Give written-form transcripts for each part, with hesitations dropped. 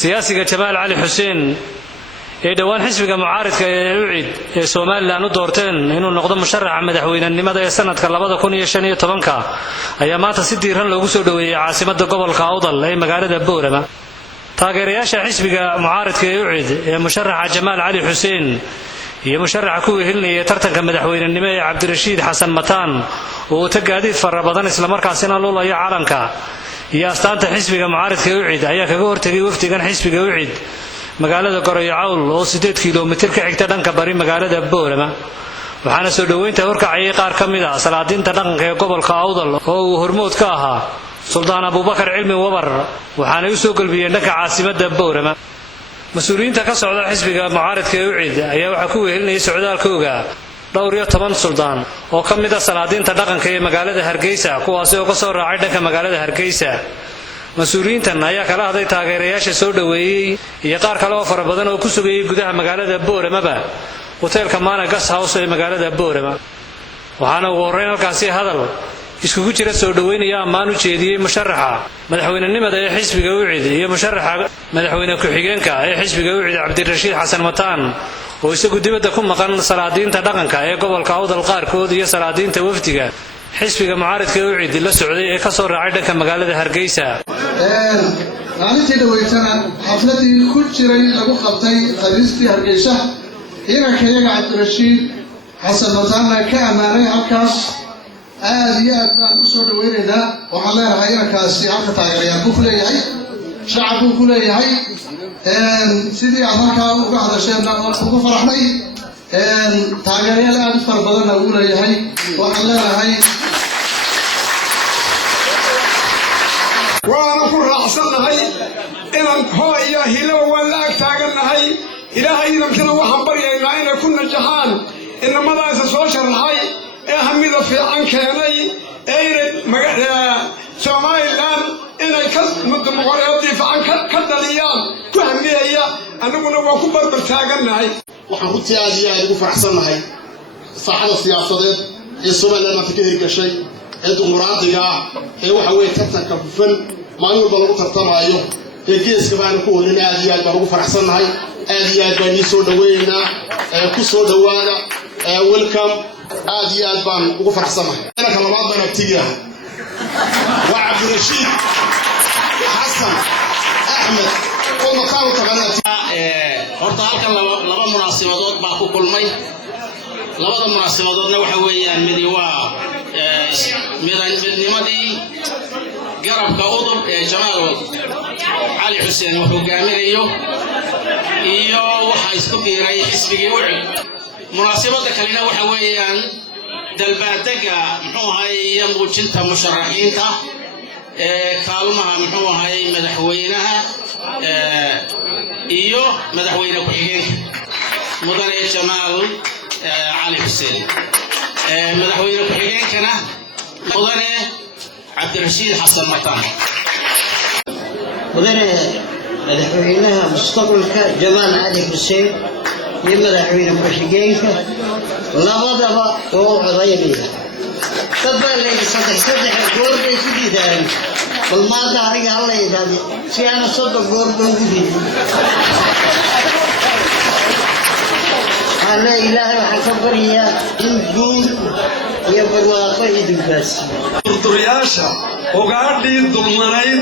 siyaasiga Jamaal Cali Xuseen ee dhawaan xisbiga mucaaradka ee UCID ee Soomaaliland u doorteen inuu noqdo musharaxa madaxweynenimada ee sanadka 2015 ayaa maanta si diiran loogu soo dhaweeyay caasimadda gobolka Awdal ee magaalada Boorama. taageerayaasha xisbiga mucaaradka ee UCID ee musharaxa Jamaal Cali Xuseen iyo musharaxa ku wehelinaya tartanka madaxweynenimo ee Cabdirashiid Xasan Mataan oo tagaadid fara badan isla markaasina lulaya calanka iyo astaanta xisbiga mucaaradka ee UCID ayaa kaga hortagay wafdigan xisbiga UCID magaalada Gorayacawl oo 8 kiiloomitir ka xigta dhanka bari magaalada Boorama. waxaana soo dhaweynta horkacay qaar ka mid ah salaadiinta dhaqanka ee gobolka Awdal oo uu hormood ka ahaa Suldaan Abubakar Cilmi Wabar waxaana uu soo galbiyay dhanka caasimadda Boorama. mas'uuliyiinta ka socda xisbiga mucaaradka ee UCID ayaa waxa ku wehelinayay socdaalkooga dhowr iyo 10 suldaan oo ka mid ah salaadiinta dhaqanka ee magaalada Hargeysa kuwaas oo ka soo raacay dhanka magaalada Hargeysa. mas'uuliyiintan ayaa kala hadlay taageerayaasha soo dhaweeyay iyo qaar kale oo fara badan oo ku sugayay gudaha magaalada Boorama hoteelka Maana Guest House ee magaalada Boorama. waxaana ugu horreyn halkaasi hadal iskugu jira soo dhaweynaya ammaan u jeediyay musharaxa madaxweynenimada ee xisbiga UCID iyo musharaxa madaxweyne ku-xigeenka ee xisbiga UCID Cabdirashiid Xasan Mataan oo isagu dibadda ku maqan salaadiinta dhaqanka ee gobolka Awdal qaarkood iyo salaadiinta wafdiga xisbiga mucaaradka ee UCID la socday ee ka soo raacay dhanka magaalada Hargeysa. maalintii dhaweysana xafladii ku jiray lagu qabtay qadiistii Hargeysa iyaga Cabdirashiid Xasan Mataan ka amaanay halkaas aad iyo aad baan u soo dhaweynaynaa. waxaan leeyahay inankaasi halka taageerayaal buu ku leeyahay shacab buu ku leeyahay sidii aad halkaa uga hadasheenna waan ugu faraxnay taageerayaal aad u fara badanna uu leeyahay. waxaan leeyahay waana ku raacsanahay inaan hoo iyo hilow waan la ag taagannahay. ilaahay idankana waxaan baryaynaa inay ku najaxaan inamadaasa soo sharaxay ee hamida fiican keenay ee inay Somaliland inay ka dimuqraadiyad fiican ka dhaliyaan ku hamiyaya annaguna waa ku barbar taagannahay. waxaan ku tiyaadiyaa ugu faraxsanahay saaxada siyaasadeed ee Somaliland maanta ka hirgashay ee dimuqraadiga ee waxa weeye tartanka hufan maalin walba lagu tartamayo ee geeska baan ku wadnaa aad iyo aad baan ugu faraxsanahay. aad iyo aad baan soo dhaweynaa ku soo dhawaada welcome aad iyo aad baan ugu faraxsanahay. inaka labaad baan agtiga waa Cabdirashiid Xasan Axmed oo Mataan horta halkan laba munaasabadood baa ku kulmay. labada munaasabadoodna waxa weeyaan mid waa midnimadii garabka udub ee Jamaal Cali Xuseen uu hogaaminayo iyo waxa isku diiray xisbigii UCID. munaasabada kalena waxa weeyaan dalbaadega muxuu ahay iyo muujinta musharaxiinta kaalmaha muxuu ahay madaxweynaha iyo madaxweyne ku-xigeenka mudane Jamaal Cali Xuseen madaxweyne ku-xigeenkana mudane Cabdirashiid Xasan Mataan. mudane madaxweynaha mustaqbalka Jamaal Cali Xuseen iyo madaxweyne ku-xigeenka labadaba oo codaynaya. dad baa leeyahay saddex goor bay ku diidaan bal maanta aniga hal leeyahay si aan 3 goor baan ku diiday. alla ilaahay waxaan ka baryaa in guul iyo barwaaqo idinkaas durduriyaasha ogaadhii dulmanayd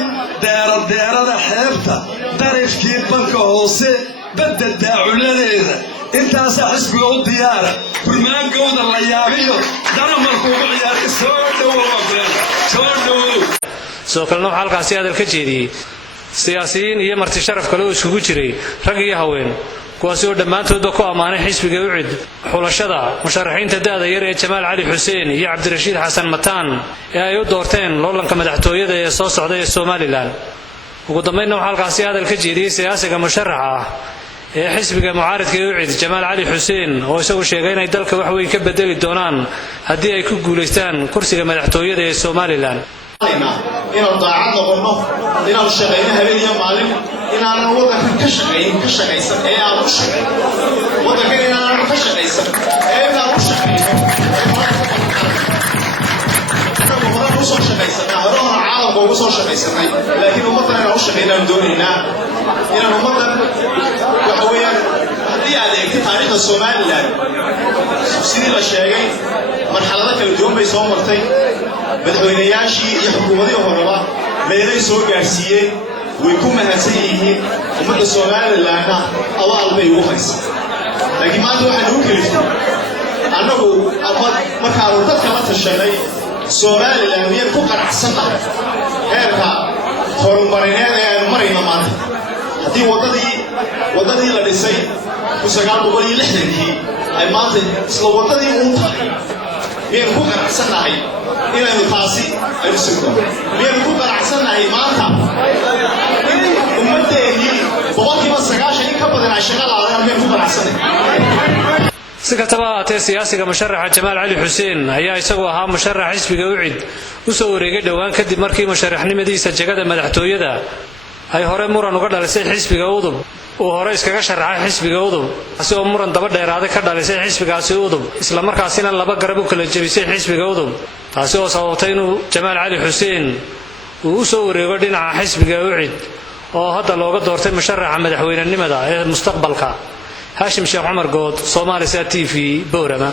deerada xeebta darifkii banka hoose badda daaculadeeda intaasaa xisbiga u diyaara burmaangowda la yaabiyo daramarku ugu ciyaari soo dhowow. sidoo kalena waxaa halkaasi hadal ka jeediyey siyaasiyiin iyo marti sharaf kale oo isugu jiray rag iyo haween kuwaasi oo dhammaantoodba ku ammaanay xisbiga UCID xulashada musharaxiinta da'da yar ee Jamaal Cali Xuseen iyo Cabdirashiid Xasan Mataan ee ay u doorteen loolanka madaxtooyada ee soo socda ee Somaliland. ugu dambeynna waxaa halkaasi hadal ka jeediyay siyaasiga musharaxa ee xisbiga mucaaradka ee UCID Jamaal Cali Xuseen oo isagu sheegay inay dalka wax weyn ka bedeli doonaan haddii ay ku guuleystaan kursiga madaxtooyada ee Somaliland. inaan daacad noqono inaan shaqeyno habeen iyo maalin inaan wadanka ka shaqeysan ee aan u shaqeyno wadanka inaan ka shaqeysan ee aan u shaqeyno soo shaqeysanaa hore caalamka ugu soo shaqeysanay laakiin ummadana u shaqeynaa doonayna inaan ummaddan waxa weeyaan haddii aad eegtay taariikhda Somaliland sidii la sheegay marxalado kala duwan bay soo martay madaxweynayaashii iyo xukuumadihii horeba meelay soo gaarsiiyeen way ku mahadsan yihiin ummadda Somalilandna abaal bay ugu haysaa laakiin maanta waxaan ugu kaliftay annagu markaanu dadka la tashanay Somaliland miyaan ku qanacsannahay heerka horumarineed ee aynu marayno maanta haddii waddadii la dhisay 1960kii ay maanta isla waddadii uun tahay miyaan ku qanacsannahay inaynu taasi aynu sugno miyaan ku qanacsannahay maanta in ummaddeennii 90% in ka badan ay shaqa laadaan miyaan ku qanacsannahay si kastaba haatee siyaasiga musharaxa Jamaal Cali Xuseen ayaa isagu ahaa musharax xisbiga UCID u soo wareegay dhawaan kadib markii musharaxnimadiisa jagada madaxtooyada ay hore muran uga dhalisay xisbiga UDUB uu hore iskaga sharaxay xisbiga UDUB asoo muran daba dheeraad ka dhalisay xisbigaasi UDUB isla markaasina laba garab u kala jabisay xisbiga UDUB taasi oo sababtay inuu Jamaal Cali Xuseen uu soo wareego dhinaca xisbiga UCID oo hadda looga doortay musharaxa madaxweynenimada ee mustaqbalka هاشم شيخ عمر قود صومالي سات TV بورما